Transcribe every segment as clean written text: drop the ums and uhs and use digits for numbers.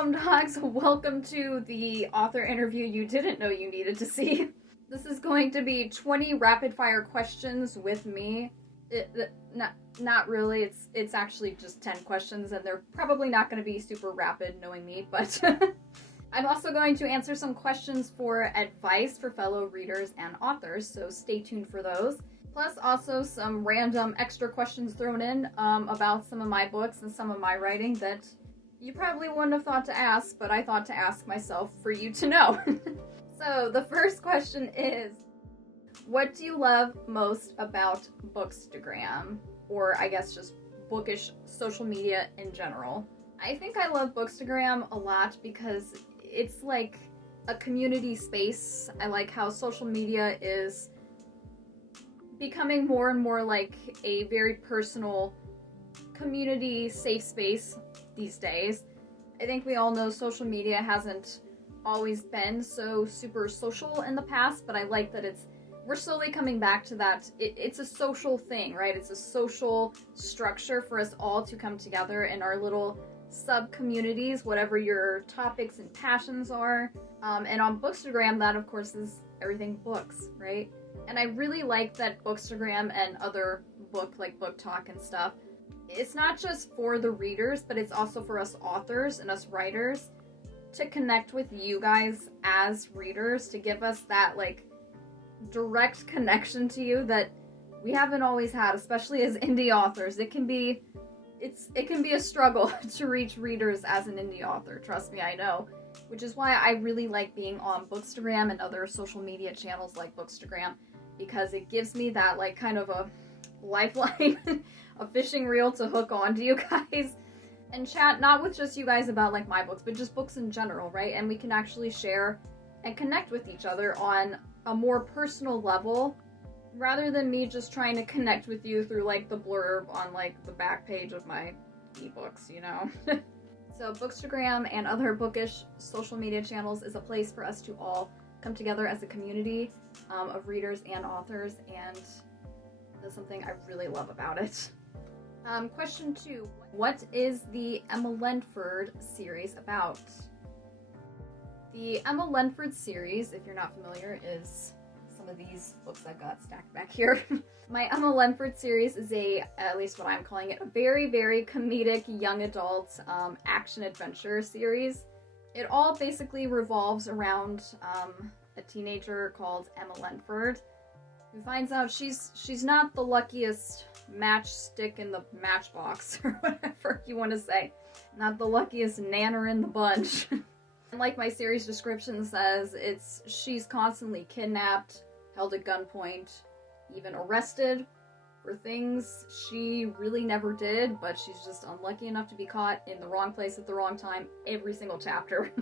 Hound Dogs, welcome to the author interview you didn't know you needed to see. This is going to be 20 rapid-fire questions with me. Not really, it's actually just 10 questions, and they're probably not going to be super rapid, knowing me, but I'm also going to answer some questions for advice for fellow readers and authors, so stay tuned for those. Plus also some random extra questions thrown in about some of my books and some of my writing that you probably wouldn't have thought to ask, but I thought to ask myself for you to know. So the first question is, what do you love most about Bookstagram? Or I guess just bookish social media in general. I think I love Bookstagram a lot because it's like a community space. I like how social media is becoming more and more like a very personal community safe space these days. I think we all know social media hasn't always been so super social in the past, but I like that we're slowly coming back to that. It's a social thing, right? It's a social structure for us all to come together in our little sub-communities, whatever your topics and passions are. And on Bookstagram, that of course is everything books, right? And I really like that Bookstagram and other book talk and stuff, it's not just for the readers, but it's also for us authors and us writers to connect with you guys as readers, to give us that like direct connection to you that we haven't always had, especially as indie authors. It can be a struggle to reach readers as an indie author, trust me, I know. Which is why I really like being on Bookstagram and other social media channels like Bookstagram, because it gives me that like kind of a lifeline, a fishing reel to hook onto you guys and chat, not with just you guys about like my books, but just books in general, right? And we can actually share and connect with each other on a more personal level, rather than me just trying to connect with you through like the blurb on like the back page of my ebooks, you know? So Bookstagram and other bookish social media channels is a place for us to all come together as a community of readers and authors, and that's something I really love about it. Question 2. What is the Emma Lenford series about? The Emma Lenford series, if you're not familiar, is some of these books I've got stacked back here. My Emma Lenford series is at least what I'm calling it, a very, very comedic young adult action-adventure series. It all basically revolves around a teenager called Emma Lenford, who finds out she's not the luckiest matchstick in the matchbox, or whatever you want to say. Not the luckiest nanner in the bunch. And like my series description says, she's constantly kidnapped, held at gunpoint, even arrested for things she really never did, but she's just unlucky enough to be caught in the wrong place at the wrong time every single chapter.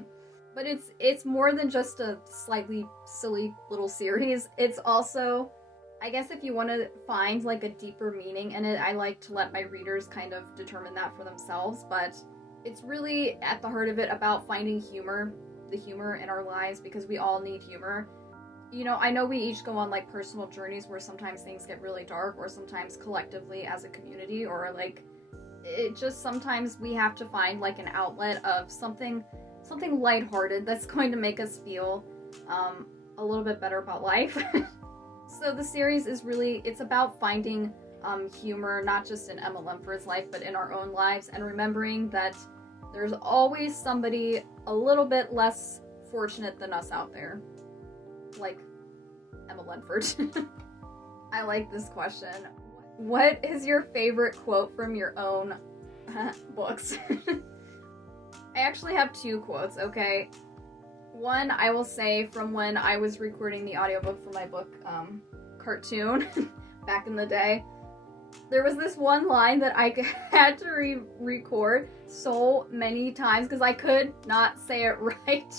But it's more than just a slightly silly little series. It's also, I guess if you want to find like a deeper meaning in it, I like to let my readers kind of determine that for themselves, but it's really at the heart of it about finding the humor in our lives, because we all need humor. You know, I know we each go on like personal journeys where sometimes things get really dark, or sometimes collectively as a community, or like it just sometimes we have to find like an outlet of something lighthearted that's going to make us feel a little bit better about life. So the series is really, it's about finding humor, not just in Emma Lenford's life, but in our own lives, and remembering that there's always somebody a little bit less fortunate than us out there. Like Emma Lenford. I like this question. What is your favorite quote from your own books? I actually have 2 quotes, okay? One I will say from when I was recording the audiobook for my book, Cartoon, back in the day. There was this one line that I had to re-record so many times because I could not say it right.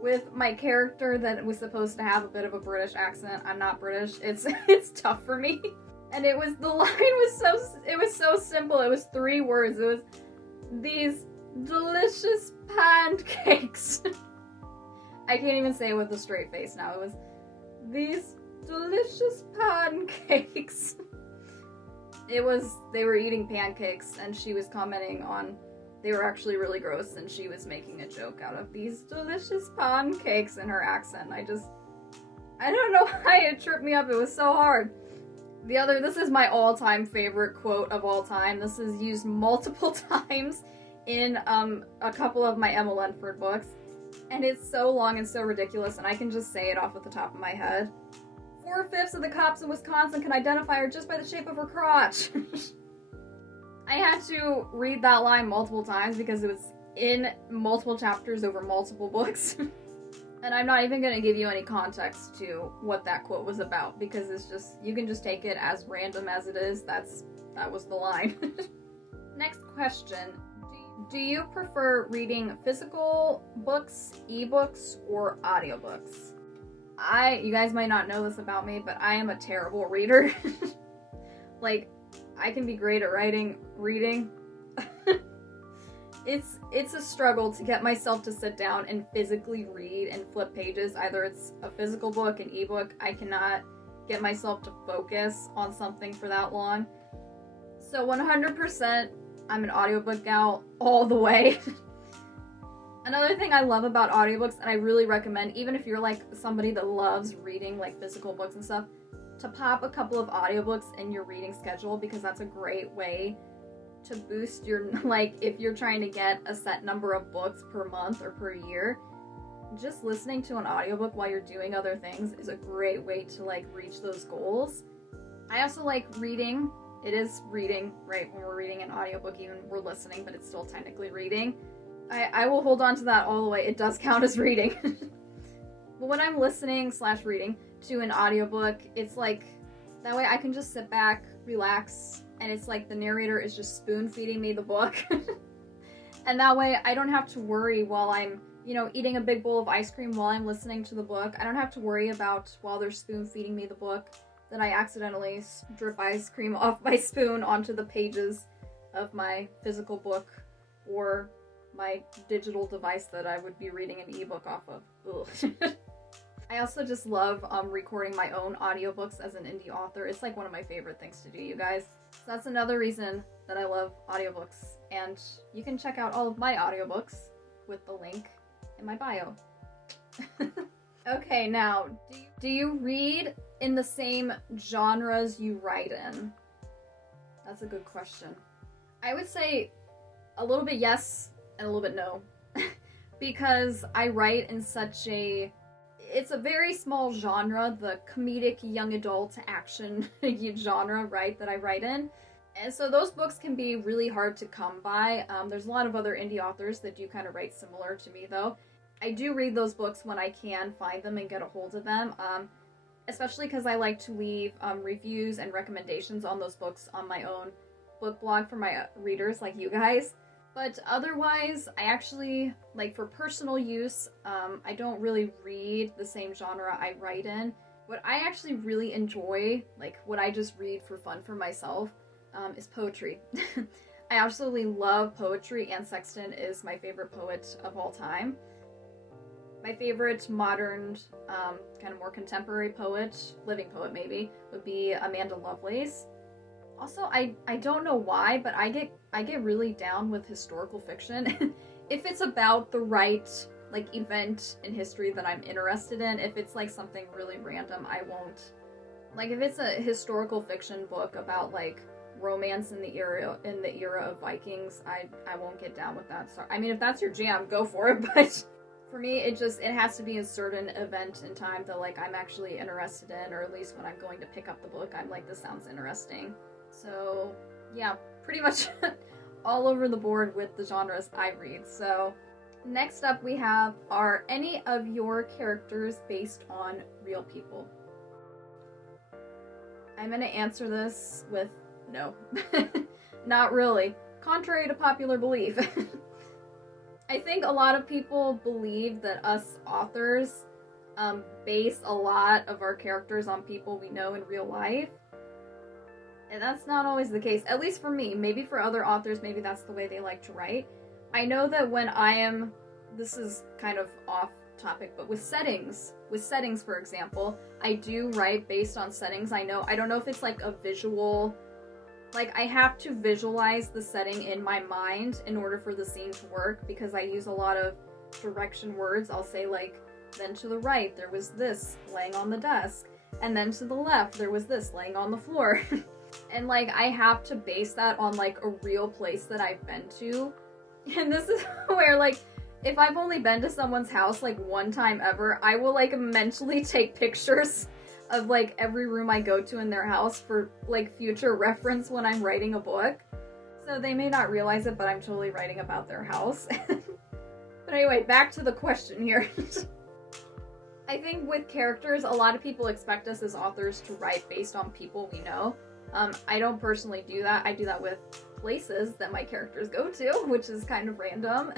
With my character that was supposed to have a bit of a British accent. I'm not British. It's tough for me. And the line was so simple. It was 3 words. It was, these delicious pancakes. I can't even say it with a straight face now. It was, these delicious pancakes. They were eating pancakes, and she was commenting on they were actually really gross, and she was making a joke out of these delicious pancakes in her accent. I don't know why it tripped me up. It was so hard. This is my all-time favorite quote of all time. This is used multiple times in a couple of my Emma Lenford books. And it's so long and so ridiculous, and I can just say it off at the top of my head. 4/5 of the cops in Wisconsin can identify her just by the shape of her crotch. I had to read that line multiple times because it was in multiple chapters over multiple books. And I'm not even going to give you any context to what that quote was about, because it's just, you can just take it as random as it is. That was the line. Next question. Do you prefer reading physical books, ebooks, or audiobooks? You guys might not know this about me, but I am a terrible reader. Like, I can be great at reading. It's a struggle to get myself to sit down and physically read and flip pages. Either it's a physical book, an ebook. I cannot get myself to focus on something for that long. So 100%, I'm an audiobook gal all the way. Another thing I love about audiobooks, and I really recommend, even if you're like somebody that loves reading like physical books and stuff, to pop a couple of audiobooks in your reading schedule, because that's a great way to boost your, like, if you're trying to get a set number of books per month or per year, just listening to an audiobook while you're doing other things is a great way to like reach those goals. I also like reading. It is reading, right? When we're reading an audiobook, even we're listening, but it's still technically reading. I will hold on to that all the way. It does count as reading. But when I'm listening/reading to an audiobook, it's like, that way I can just sit back, relax, and it's like the narrator is just spoon-feeding me the book. And that way I don't have to worry while I'm, eating a big bowl of ice cream while I'm listening to the book. I don't have to worry about, while they're spoon-feeding me the book, that I accidentally drip ice cream off my spoon onto the pages of my physical book or my digital device that I would be reading an ebook off of. Ugh. I also just love recording my own audiobooks as an indie author. It's like one of my favorite things to do, you guys. So that's another reason that I love audiobooks. And you can check out all of my audiobooks with the link in my bio. Okay, now, do you read in the same genres you write in? That's a good question. I would say a little bit yes and a little bit no. Because I write in it's a very small genre, the comedic young adult action genre, right, that I write in. And so those books can be really hard to come by. There's a lot of other indie authors that do kind of write similar to me, though. I do read those books when I can find them and get a hold of them, especially because I like to leave reviews and recommendations on those books on my own book blog for my readers like you guys. But otherwise, I actually, like, for personal use, I don't really read the same genre I write in. What I actually really enjoy, like, what I just read for fun for myself, is poetry. I absolutely love poetry, and Sexton is my favorite poet of all time. My favorite modern, kind of more contemporary poet, living poet maybe, would be Amanda Lovelace. Also, I don't know why, but I get really down with historical fiction. If it's about the right, like, event in history that I'm interested in, if it's, like, something really random, I won't. Like, if it's a historical fiction book about, like, romance in the era of Vikings, I won't get down with that. So, I mean, if that's your jam, go for it, but for me, it has to be a certain event in time that, like, I'm actually interested in, or at least when I'm going to pick up the book, I'm like, this sounds interesting. So, yeah, pretty much all over the board with the genres I read. So, next up we have, are any of your characters based on real people? I'm going to answer this with no. Not really. Contrary to popular belief. I think a lot of people believe that us authors base a lot of our characters on people we know in real life. And that's not always the case, at least for me. Maybe for other authors, maybe that's the way they like to write. I know that when this is kind of off topic, but with settings, for example, I do write based on settings. I don't know if it's like a visual Like, I have to visualize the setting in my mind in order for the scene to work, because I use a lot of direction words. I'll say, like, then to the right, there was this laying on the desk. And then to the left, there was this laying on the floor. And, like, I have to base that on, like, a real place that I've been to. And this is where, like, if I've only been to someone's house, like, one time ever, I will, like, mentally take pictures of, like, every room I go to in their house for, like, future reference when I'm writing a book. So they may not realize it, but I'm totally writing about their house. But anyway, back to the question here. I think with characters, a lot of people expect us as authors to write based on people we know. I don't personally do that. I do that with places that my characters go to, which is kind of random.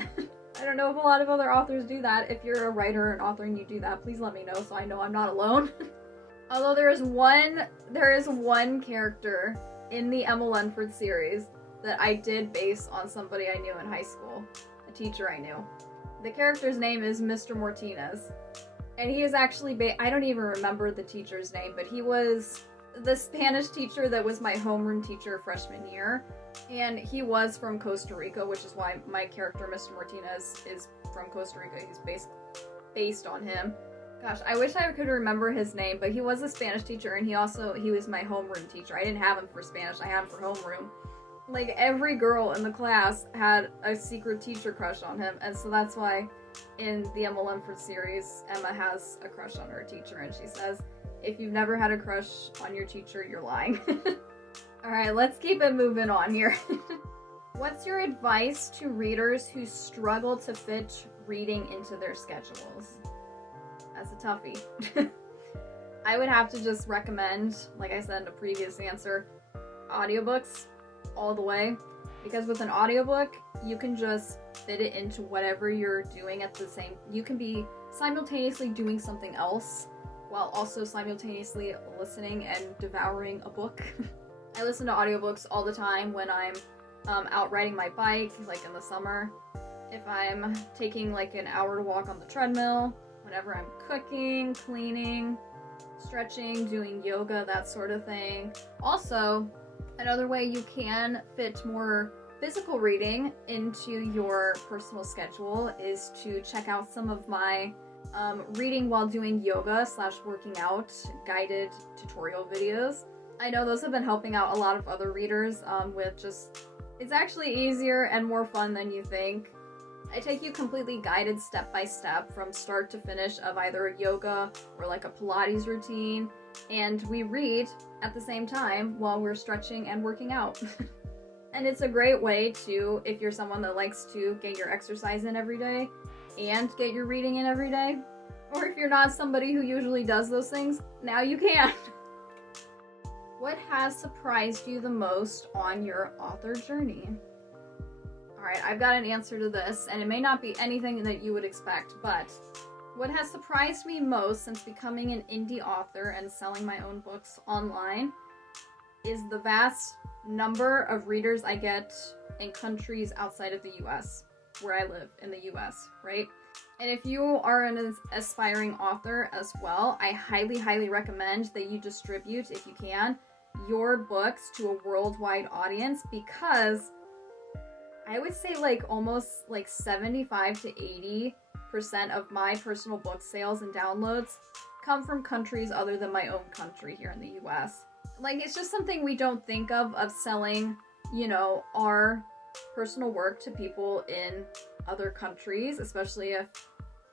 I don't know if a lot of other authors do that. If you're a writer or an author and you do that, please let me know so I know I'm not alone. Although there is one character in the Emma Lenford series that I did base on somebody I knew in high school, a teacher I knew. The character's name is Mr. Martinez. And he is actually, I don't even remember the teacher's name, but he was the Spanish teacher that was my homeroom teacher freshman year. And he was from Costa Rica, which is why my character, Mr. Martinez, is from Costa Rica. He's based on him. Gosh, I wish I could remember his name, but he was a Spanish teacher, and he was my homeroom teacher. I didn't have him for Spanish, I had him for homeroom. Like, every girl in the class had a secret teacher crush on him, and so that's why in the Emma Lenford series, Emma has a crush on her teacher, and she says, if you've never had a crush on your teacher, you're lying. Alright, let's keep it moving on here. What's your advice to readers who struggle to fit reading into their schedules? That's a toughie. I would have to just recommend, like I said in a previous answer, audiobooks all the way. Because with an audiobook, you can just fit it into whatever you're doing at the same. You can be simultaneously doing something else while also simultaneously listening and devouring a book. I listen to audiobooks all the time when I'm out riding my bike, like in the summer. If I'm taking like an hour to walk on the treadmill, whenever I'm cooking, cleaning, stretching, doing yoga, that sort of thing. Also, another way you can fit more physical reading into your personal schedule is to check out some of my reading while doing yoga / working out guided tutorial videos. I know those have been helping out a lot of other readers with just, it's actually easier and more fun than you think. I take you completely guided step by step from start to finish of either a yoga or like a Pilates routine, and we read at the same time while we're stretching and working out. And it's a great way to, if you're someone that likes to get your exercise in every day and get your reading in every day, or if you're not somebody who usually does those things, now you can. What has surprised you the most on your author journey? Alright, I've got an answer to this, and it may not be anything that you would expect, but what has surprised me most since becoming an indie author and selling my own books online is the vast number of readers I get in countries outside of the US, where I live in the US, right? And if you are an aspiring author as well, I highly, highly recommend that you distribute, if you can, your books to a worldwide audience, because I would say like almost like 75 to 80% of my personal book sales and downloads come from countries other than my own country here in the US. Like, it's just something we don't think of selling, you know, our personal work to people in other countries, especially if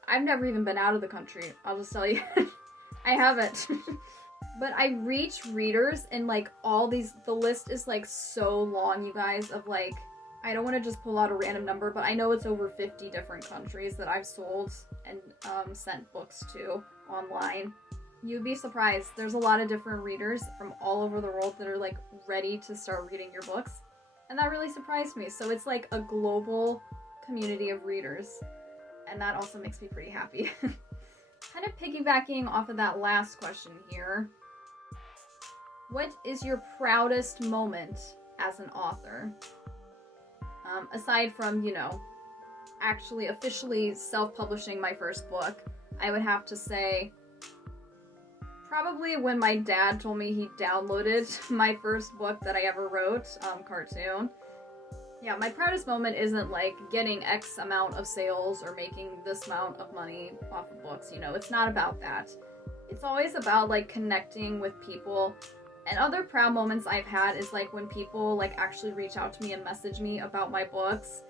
I've never even been out of the country. I'll just tell you, I haven't. But I reach readers in like all these, the list is like so long, you guys, of like, I don't want to just pull out a random number, but I know it's over 50 different countries that I've sold and sent books to online. You'd be surprised. There's a lot of different readers from all over the world that are like ready to start reading your books. And that really surprised me. So it's like a global community of readers. And that also makes me pretty happy. Kind of piggybacking off of that last question here. What is your proudest moment as an author? Aside from, you know, actually officially self-publishing my first book, I would have to say probably when my dad told me he downloaded my first book that I ever wrote, cartoon. Yeah, my proudest moment isn't like getting X amount of sales or making this amount of money off of books, you know, it's not about that. It's always about like connecting with people. And other proud moments I've had is like when people like actually reach out to me and message me about my books,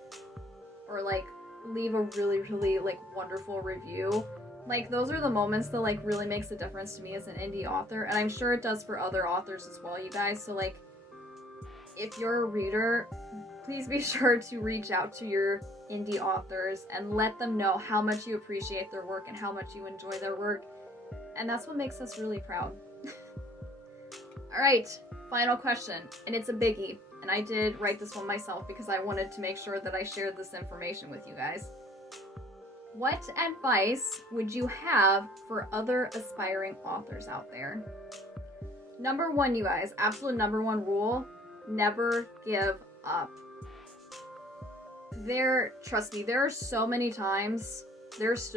or like leave a really, really like wonderful review. Like those are the moments that like really makes a difference to me as an indie author, and I'm sure it does for other authors as well, you guys. So like, if you're a reader, please be sure to reach out to your indie authors and let them know how much you appreciate their work and how much you enjoy their work. And that's what makes us really proud. All right, final question, and it's a biggie. And I did write this one myself because I wanted to make sure that I shared this information with you guys. What advice would you have for other aspiring authors out there? Number one, you guys, absolute number one rule, never give up. Trust me, there are so many times, there's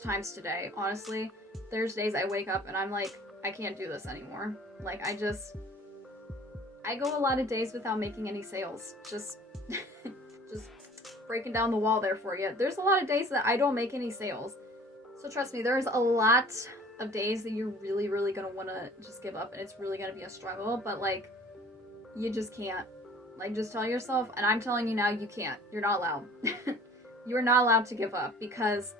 times today, honestly, there's days I wake up and I'm like, I can't do this anymore. Like, I go a lot of days without making any sales. Just breaking down the wall there for you. There's a lot of days that I don't make any sales. So trust me, there's a lot of days that you're really, really gonna wanna just give up, and it's really gonna be a struggle, but like, you just can't. Like, just tell yourself, and I'm telling you now, you can't. You're not allowed. You're not allowed to give up, because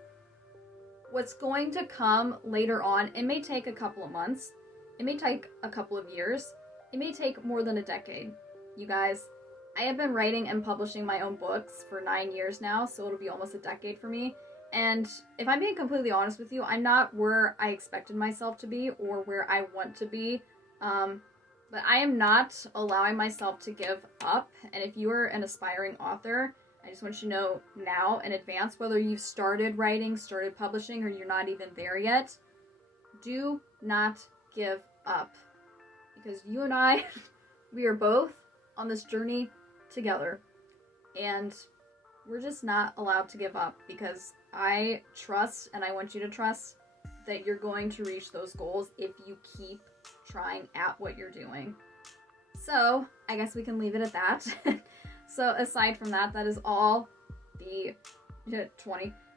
what's going to come later on, it may take a couple of months, it may take a couple of years, it may take more than a decade. You guys, I have been writing and publishing my own books for 9 years now, so it'll be almost a decade for me. And if I'm being completely honest with you, I'm not where I expected myself to be or where I want to be. But I am not allowing myself to give up. And if you are an aspiring author, I just want you to know now in advance, whether you've started writing, started publishing, or you're not even there yet, do not give up. Because you and I, we are both on this journey together. And we're just not allowed to give up, because I trust, and I want you to trust, that you're going to reach those goals if you keep trying at what you're doing. So, I guess we can leave it at that. So, aside from that, that is all the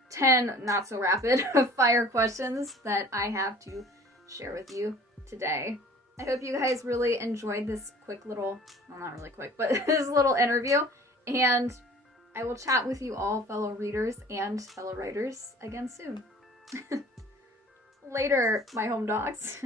10 not so rapid fire questions that I have to share with you today. I hope you guys really enjoyed this quick little, well, not really quick, but this little interview. And I will chat with you all, fellow readers and fellow writers, again soon. Later, my home dogs.